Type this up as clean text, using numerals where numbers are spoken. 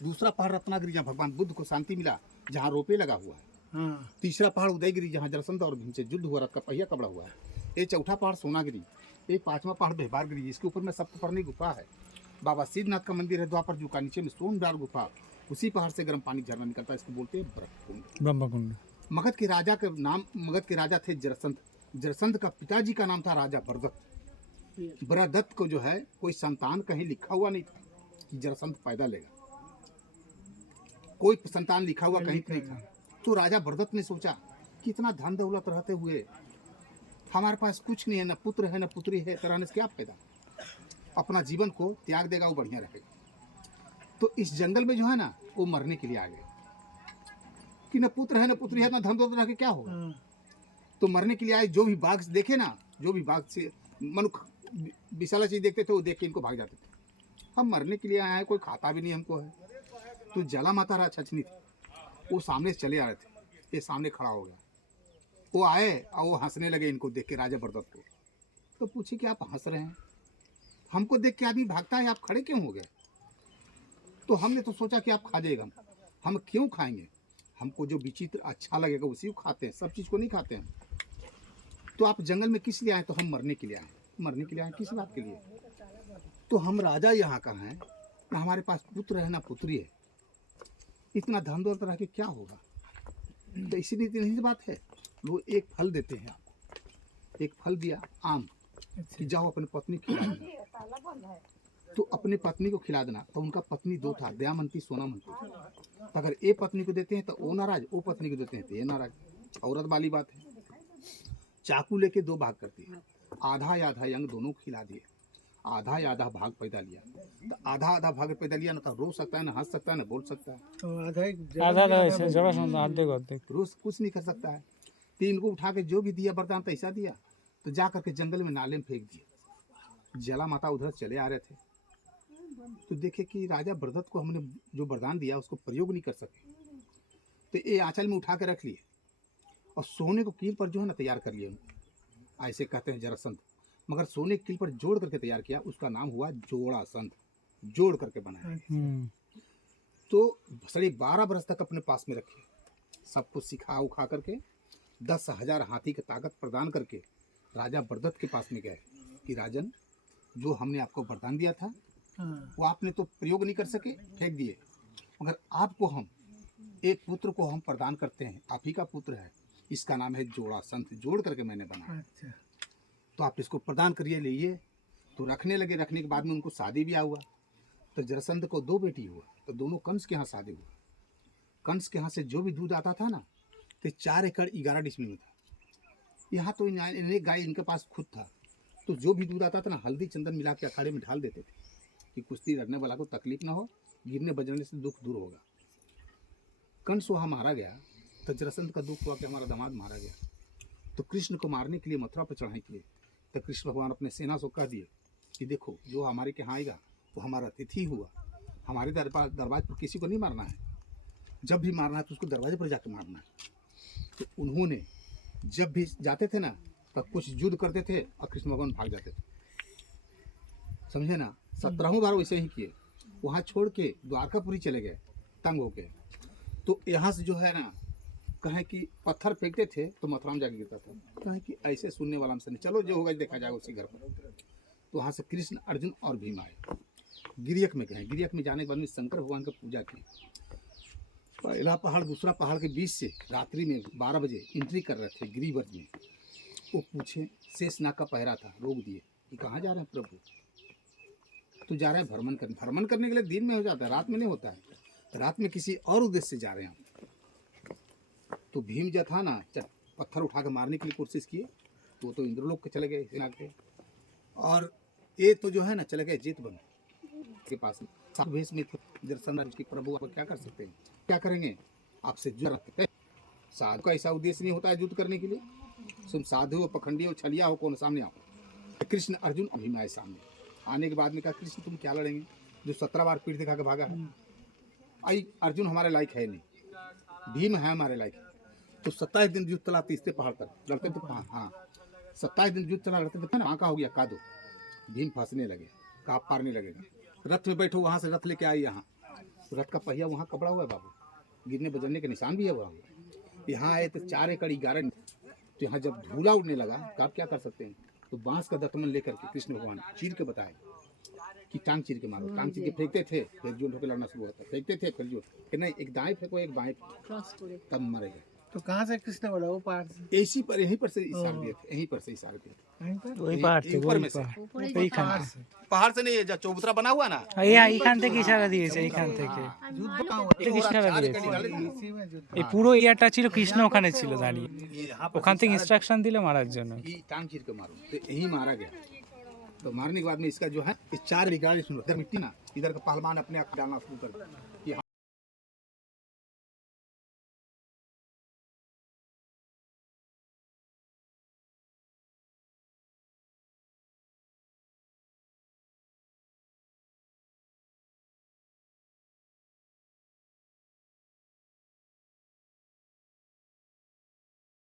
दूसरा पहाड़ रत्नागिरी जहाँ भगवान बुद्ध को शांति मिला, जहाँ रोपे लगा हुआ है। हाँ। तीसरा पहाड़ उदयगिरी जहाँ जरासंध और भीम से युद्ध हुआ, रथ का पहिया कबड़ा हुआ है। ये चौथा पहाड़ सोनागिरी। एक पांचवा पहाड़ बेहबारगिरी, इसके ऊपर में सप्तपर्णी गुफा है। बाबा सिद्धनाथ का मंदिर है द्वापर युग का, नीचे में सोमवार गुफा। उसी पहाड़ से गर्म पानी झरना निकलता है, इसको बोलते हैं ब्रह्मकुंड। ब्रह्मकुंड। मगध के राजा का नाम, मगध के राजा थे जरासंध। जरासंध का पिताजी का नाम था राजा बरदत्त। बरदत्त को जो है कोई संतान कहीं लिखा हुआ नहीं था कि जरासंध पैदा लेगा, कोई संतान लिखा हुआ कहीं नहीं था। तो राजा बरदत्त ने सोचा कि इतना धन दौलत रहते हुए हमारे पास कुछ नहीं है, न पुत्र है न पुत्री है, तो रहने से क्या फायदा, अपना जीवन को त्याग देगा, वो बढ़िया रहेगा। तो इस जंगल में जो है ना वो मरने के लिए आ गए कि न पुत्र है न पुत्री है, न धन दौलत रह के क्या होगा। तो मरने के लिए आए। जो भी बाघ देखे ना, जो भी बाघ से मनुष्य विशाला चीज देखते थे वो देख के इनको भाग जाते थे। हम मरने के लिए आए हैं, कोई खाता भी नहीं हमको है। तो जला माता राक्षसनी थी, वो सामने से चले आ रहे थे, ये सामने खड़ा हो गया। वो आए और वो हंसने लगे इनको देख के, राजा बरदत्त को। तो पूछे कि आप हंस रहे हैं, हमको देख के आदमी भागता है, आप खड़े क्यों हो गए। तो हमने तो सोचा कि आप खा जाएगा, हम क्यों खाएंगे, हमको जो विचित्र अच्छा लगेगा उसी को खाते हैं, सब चीज़ को नहीं खाते हैं। तो आप जंगल में किस लिए आए, तो हम मरने के लिए आए। मरने के लिए आए, किस बात के लिए। तो हम राजा यहाँ का हैं, ना हमारे पास पुत्र है ना पुत्री है, इतना धन दौलत रह के क्या होगा। तो इसीलिए इतनी बात है, वो एक फल देते हैं आपको। एक फल दिया आम, कि जाओ अपनी पत्नी खिला देना। तो अपने पत्नी को खिला देना। तो उनका पत्नी दो था, दयामंती सोनामंती। तो अगर ए पत्नी को देते हैं तो वो नाराज, वो पत्नी को देते हैं तो ये नाराज। औरत वाली बात है। चाकू लेके दो भाग करती है, आधा या आधा अंग दोनों खिला दिए, आधा या आधा भाग पैदा लिया। तो आधा आधा भाग पैदा लिया ना, तो रो सकता है ना हंस सकता है ना बोल सकता है। तो आधा ऐसे जरासंध आधे रोज कुछ नहीं कर सकता है। तो इनको उठा के जो भी दिया वरदान पैसा दिया, तो जा करके जंगल में नाले में फेंक दिया। जला माता उधर चले आ रहे थे, तो देखे कि राजा बरदत्त को हमने जो वरदान दिया उसको प्रयोग नहीं कर सके। तो ये आंचल में उठा के रख लिए और सोने को कील पर जो है ना तैयार कर लिए। ऐसे कहते हैं जरासंध, मगर सोने की कील पर जोड़ करके तैयार किया, उसका नाम हुआ जोड़ासंध, जोड़ करके बनाया। तो साढ़े 12 बरस तक अपने पास में रखे, सबको सिखा उखा करके 10,000 हाथी की ताकत प्रदान करके राजा बरदत्त के पास में गए कि राजन, जो हमने आपको वरदान दिया था वो आपने तो प्रयोग नहीं कर सके, फेंक दिए, मगर आपको हम एक पुत्र को हम प्रदान करते हैं, आप ही का पुत्र है, इसका नाम है जोड़ासंध, जोड़ करके मैंने बनाया। अच्छा। तो आप इसको प्रदान करिए, लिए। तो रखने लगे। रखने के बाद में उनको शादी ब्याह हुआ। तो जरासंध को 2 बेटी हुआ, तो दोनों कंस के यहाँ शादी हुआ। कंस के यहाँ से जो भी दूध आता था ना, तो 4 एकड़ 11 डिसमिल में था। यहाँ तो इन्हें गाय इनके पास खुद था, तो जो भी दूध आता था ना, हल्दी चंदन मिला के अखाड़े में ढाल देते थे कि कुश्ती लड़ने वाला को तकलीफ ना हो, गिरने बजने से दुख दूर होगा। कंस वहाँ मारा गया, तो जरासंध का दुख हुआ कि हमारा दामाद मारा गया। तो कृष्ण को मारने के लिए, मथुरा पर चढ़ाने के लिए, तो कृष्ण भगवान अपने सेना से कह दिए कि देखो, जो हमारे के यहाँ आएगा वो हमारा अतिथि हुआ, हमारे दरबार पर किसी को नहीं मारना है, जब भी मारना है तो उसको दरवाजे पर जाकर मारना है। तो उन्होंने जब भी जाते थे ना, तब कुछ युद्ध करते थे और कृष्ण भगवान भाग जाते थे, समझे ना। 17 बार वैसे ही किए। वहाँ छोड़ के द्वारकापुरी चले गए तंग होके। तो यहाँ से जो है ना, कहें कि पत्थर फेंकते थे तो मथुरा में जाके गिरता था। कहें कि ऐसे सुनने वाला हमसे नहीं, चलो जो होगा देखा जाएगा उसी घर पर। तो वहाँ से कृष्ण, अर्जुन और भीम आए। गिरियक में गए। गिरियक में जाने के बाद में शंकर भगवान की पूजा की। पहला पहाड़ दूसरा पहाड़ के बीच से रात्रि में 12 बजे एंट्री कर रहे थे गिरिव्रत में। वो पूछे, शेषनाग का पहरा था, रोक दिए कि कहाँ जा रहे हैं प्रभु। तो जा रहे हैं भ्रमण करने। भ्रमण करने के लिए दिन में हो जाता है, रात में नहीं होता है। रात में किसी और उद्देश्य से जा रहे हैं। तो भीम जो था ना, जब पत्थर उठा के मारने के लिए कोशिश किए, तो इंद्रलोक के चले गए सेना के। और ये तो जो है ना चले गए जेतवन के पास में, साधु भेष में थे। जरासंध की प्रभु आप क्या कर सकते हैं, क्या करेंगे, आपसे युद्ध रखते हैं। साधु का ऐसा उद्देश्य नहीं होता है युद्ध करने के लिए। तुम साधु हो, पखंडी हो, छलिया हो, कौन सामने आओ। कृष्ण, अर्जुन और भीम आए सामने। आने के बाद में कहा, कृष्ण तुम क्या लड़ेंगे, जो 17 बार पीठ दिखा के भागा है। आई अर्जुन हमारे लायक है नहीं, भीम है हमारे लायक। तो 27 दिन युद्ध चला, तीसरे पहाड़ तक लड़ते थे। हाँ 27 दिन युद्ध चला, लड़ते थे ना। वहाँ का हो गया कादो। भीम फंसने लगे, काप पारने लगेगा। रथ में बैठो, वहाँ से रथ लेके आई यहाँ, तो रथ का पहिया वहाँ कपड़ा हुआ है बाबू, गिरने बजरने के निशान भी है वहाँ। यहाँ आए तो 4 एकड़ 11, तो यहाँ जब धूला उड़ने लगा तो आप क्या कर सकते हैं, तो बांस का दतमन लेकर के कृष्ण भगवान चीर के बताए कि टांग चीर के मारो। टांग चीर के फेंकते थे, फिर जोड़ होकर लड़ना शुरू होता, फेंकते थे फिर जोड़, फिर नहीं एक दाएं फेंको एक बाएं, तब मरेगा। तो कहाँ से कृष्ण बोला? वो पहाड़ से? इसी पर यहीं पर से इशार दिए थे, यहीं पर से इशार दिए थे। कहीं पर? वही पहाड़ থেকে ऊपर ওই में से, পাহাড় এইখান থেকে पहाड़ से नहीं है, जो चौबूतरा बना हुआ ना, এইখান থেকে ইশারা দিয়েছে এইখান থেকে युद्ध कहाँ हुआ? ঠিক ইশারা 4 দিয়েছে एकड़ डाले ना, इसी में युद्ध। এই পুরো এরিয়াটা ছিল কৃষ্ণ ওখানে ছিল দাঁড়িয়ে यहाँ पर ওখান থেকে इशारा ইনস্ট্রাকশন দিলে মারার জন্য कि टांग चीर के मारो, तो यही मारा गया। तो मारने के बाद में इसका जो है इस 4 बिगाड़ इधर मिट्टी ना, इधर का पहलवान अपने आप डालना शुरू कर दिया कि